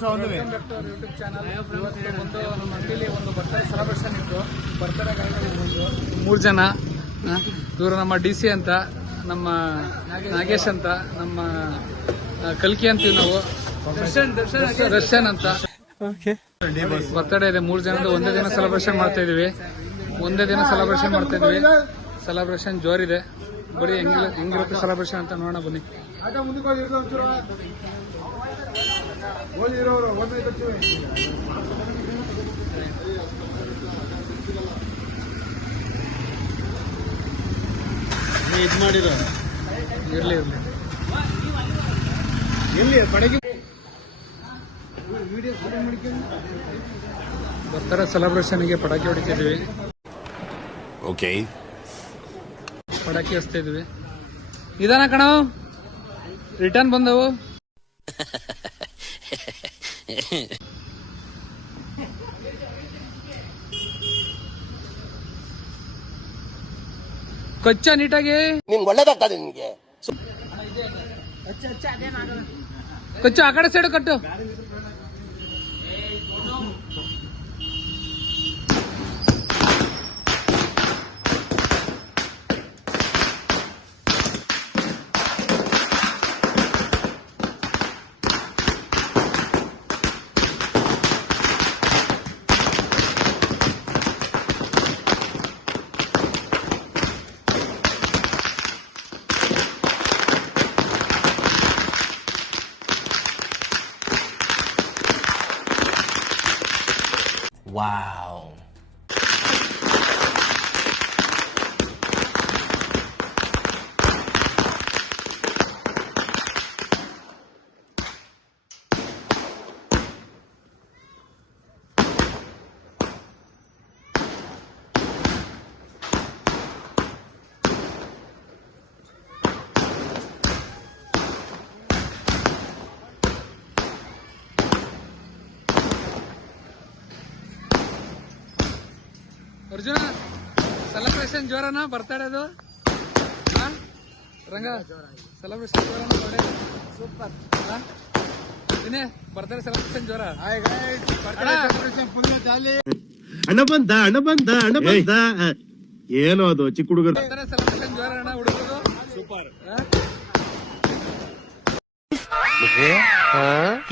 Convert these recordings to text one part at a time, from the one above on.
YouTube channel ಇವತ್ತು ಒಂದು ನಮ್ಮ ಅಂಗಡಿಯಲ್ಲಿ ಒಂದು ಬರ್ತ್ಡೇ ಸೆಲೆಬ್ರೇಷನ್ ಇತ್ತು. ಬರ್ತ್ಡೇ ಮೂರು ಜನ, ಇವರು ನಮ್ಮ DC ಅಂತ, ನಮ್ಮ ನಾಗೇಶ್ ಅಂತ, ನಮ್ಮ ಕಲ್ಕಿ ಅಂತೀವಿ ನಾವು, ದರ್ಶನ್ ಅಂತ. ಬರ್ತ್ಡೇ ಇದೆ, 3 ಜನದ ಒಂದೇ ದಿನ ಸೆಲೆಬ್ರೇಷನ್ ಮಾಡ್ತಾ ಇದೀವಿ. ಸೆಲೆಬ್ರೇಷನ್ ಜೋರಿದೆ. ಬರೀ ಹೆಂಗಿರುತ್ತೆ ಸೆಲೆಬ್ರೇಷನ್ ಅಂತ ನೋಡೋಣ ಬನ್ನಿ. ಇದು ಮಾಡಿರೋ ಇರ್ಲಿ ಬರ್ತಾರೆ ಸೆಲೆಬ್ರೇಷನ್ಗೆ ಪಟಾಕಿ ಹೊಡಿತಿದ್ವಿ. ಓಕೆ, ಪಟಾಕಿ ಹಚ್ತಾ ಇದ್ವಿ. ಇದಾನ ಕಣ ರಿಟರ್ನ್ ಬಂದವು. ಕೊಚ್ಚ ನೀಟಾಗಿ ನಿಮ್ಗೆ ಒಳ್ಳೇದಾಗ್ತದೆ. ನಿಮ್ಗೆ ಕೊಚ್ಚು ಆ ಕಡೆ ಸೈಡ್ ಕಟ್ಟು. ವಾವ್, ಅರ್ಜುನ ಸೆಲೆಬ್ರೇಷನ್ ಜೋರನ ಬರ್ತಾಡೋದು ರಂಗ ಸೆಲೆಬ್ರೇಷನ್ ಜೋರನ ಸೂಪರ್. ಇನ್ನೇ ಬರ್ತಾರೆ ಸೆಲೆಬ್ರೇಷನ್ ಜೋರ. ಅಣ್ಣ ಬಂದ ಏನೋ ಅದು ಚಿಕ್ಕ ಹುಡುಗರು ಬರ್ತಾರೆ ಸೆಲೆಬ್ರೇಷನ್ ಜೋರ ಅಣ್ಣ ಹುಡುಗರು ಸೂಪರ್.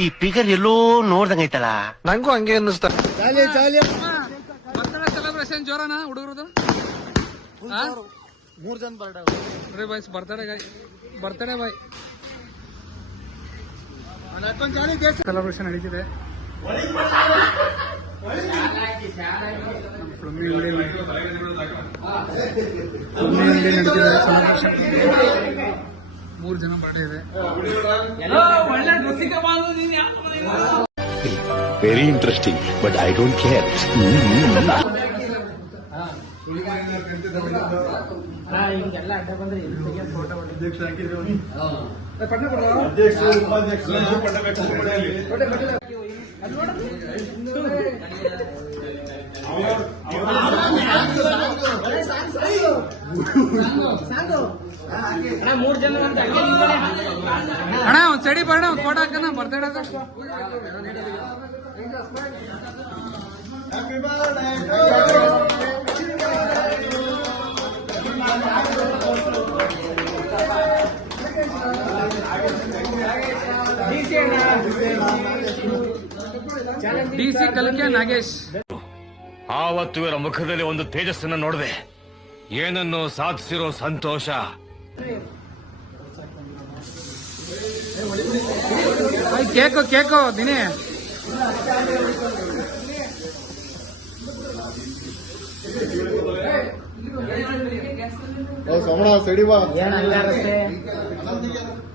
ಈ ಪಿಗರ್ ಎಲ್ಲೋ ನೋಡ್ದಂಗೈತಲ್ಲ. ನಂಗೂ ಹಂಗೆ ಅನ್ನಿಸ್ತಾ. ಬರ್ತಾರೆ ಸೆಲೆಬ್ರೇಷನ್ ಜೋರನ ಹುಡುಗರದು. 3 ಜನ birthday boys birthday boy celebration ನಡೀತಿದೆ. ನಡೀತಿದೆ ಸೆಲೆಬ್ರೇಷನ್. 3 ಜನ ಬರ್ಡೇ ಇದೆ. Very interesting, but I don't care. ಅಣ್ಣ ಒಂದ್ ಸೈಡಿ ಬರೋಣ, ಒಂದ್ ಫೋಟೋ ಹಾಕೋಣ ಬರ್ತಡೇ. DC ಕಲ್ಕೆ ನಾಗೇಶ್. ಆವತ್ತು ಇವರ ಮುಖದಲ್ಲಿ ಒಂದು ತೇಜಸ್ಸನ್ನು ನೋಡಿದೆ. ಏನನ್ನು ಸಾಧಿಸಿರೋ ಸಂತೋಷ. ಕೇಕು ದಿನೇ ಸೋಮಣ್ಣ ಸಡಿವಾ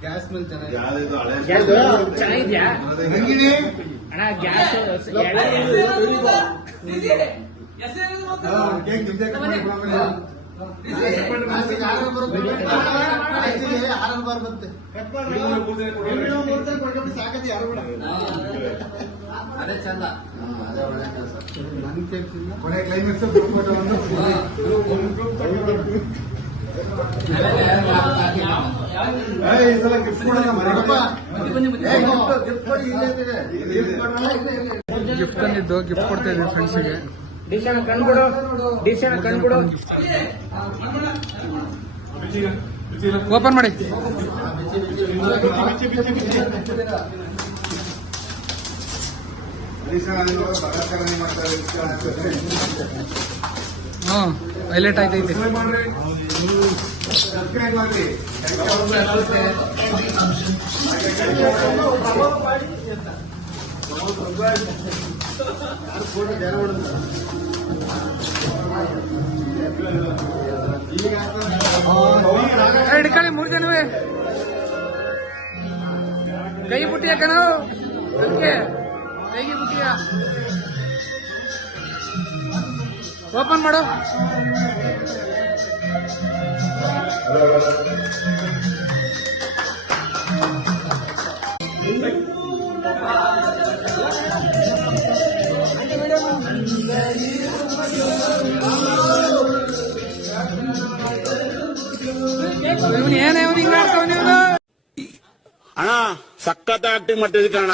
ಗ್ಯಾಸ್ ಚೆನ್ನಾಗಿದ್ಯಾ ಅಣ್ಣ? ಗ್ಯಾಸ್ ಅದೇ ಚಂದ. ಕೊನೆ ಕ್ಲೈಮ್ಯಾಕ್ಸ್ ಗಿಫ್ಟ್ ತಂದಿದ್ದು ಗಿಫ್ಟ್ ಕೊಡ್ತಾ ಇದೀವಿ ಫ್ರೆಂಡ್ಸಿಗೆ. ಡಿಶನ್ ಕಣ್ಬಿಡು, ಡಿಶನ್ ಕಣ್ಬಿಡು. ಓಪನ್ ಮಾಡಿ. ಹೈಲೈಟ್ ಆಯ್ತೈತೆ. ಹಿಡ್ಕೊಳ್ಳಿ 3 ಜನವೇ ಕೈ ಬುಟ್ಟಿಯಾಕ ನಾವು ಅದಕ್ಕೆ ಕೈಗೆ ಬುಟ್ಟಿಯ ಓಪನ್ ಮಾಡು. ಇವನು ಏನೇ ಇವನು ಹಿಂಗ ಆಡ್ತಾವನಿ ಇವನು. ಅಣ್ಣ ಸಖತ್ ಆಕ್ಟಿಂಗ್ ಮಾಡ್ತಿದ್ದಿ ಕಣ,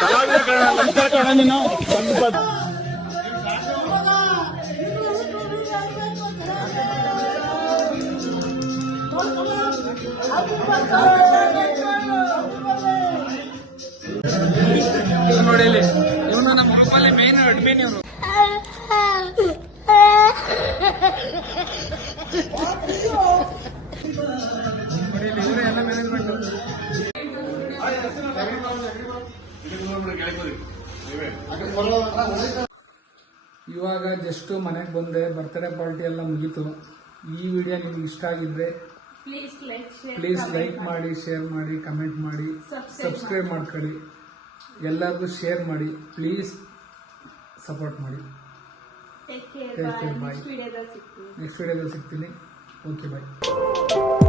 ಕಲಾವಿದ ಕಣ, ನಂತರ ಕಣ ನೀನು. ನೋಡಿ ಇಲ್ಲಿ ಇವನು ನಮ್ಮ ರೂಮಲ್ಲಿ ಮೇನ್ ಅಡ್ಮಿನ್ ಇವನು. ನೋಡಿ ಇಲ್ಲಿ ಇವರೇ ಎಲ್ಲ ಮ್ಯಾನೇಜ್ಮೆಂಟ್. ಇವಾಗ ಜಸ್ಟ್ ಮನೆಗೆ ಬಂದೆ, ಬರ್ತ್ಡೇ ಪಾರ್ಟಿ ಎಲ್ಲ ಮುಗೀತು. ಈ ವಿಡಿಯೋ ನಿಮ್ಗೆ ಇಷ್ಟ ಆಗಿದ್ರೆ ಪ್ಲೀಸ್ ಲೈಕ್ ಮಾಡಿ, ಶೇರ್ ಮಾಡಿ, ಕಮೆಂಟ್ ಮಾಡಿ, ಸಬ್ಸ್ಕ್ರೈಬ್ ಮಾಡ್ಕೊಳ್ಳಿ. ಎಲ್ಲರಿಗೂ ಶೇರ್ ಮಾಡಿ, ಪ್ಲೀಸ್ ಸಪೋರ್ಟ್ ಮಾಡಿ. ಟೇಕ್ ಕೇರ್, ಬಾಯ್. ನೆಕ್ಸ್ಟ್ ವಿಡಿಯೋದಲ್ಲಿ ಸಿಗ್ತೀನಿ. ಓಕೆ, ಬಾಯ್.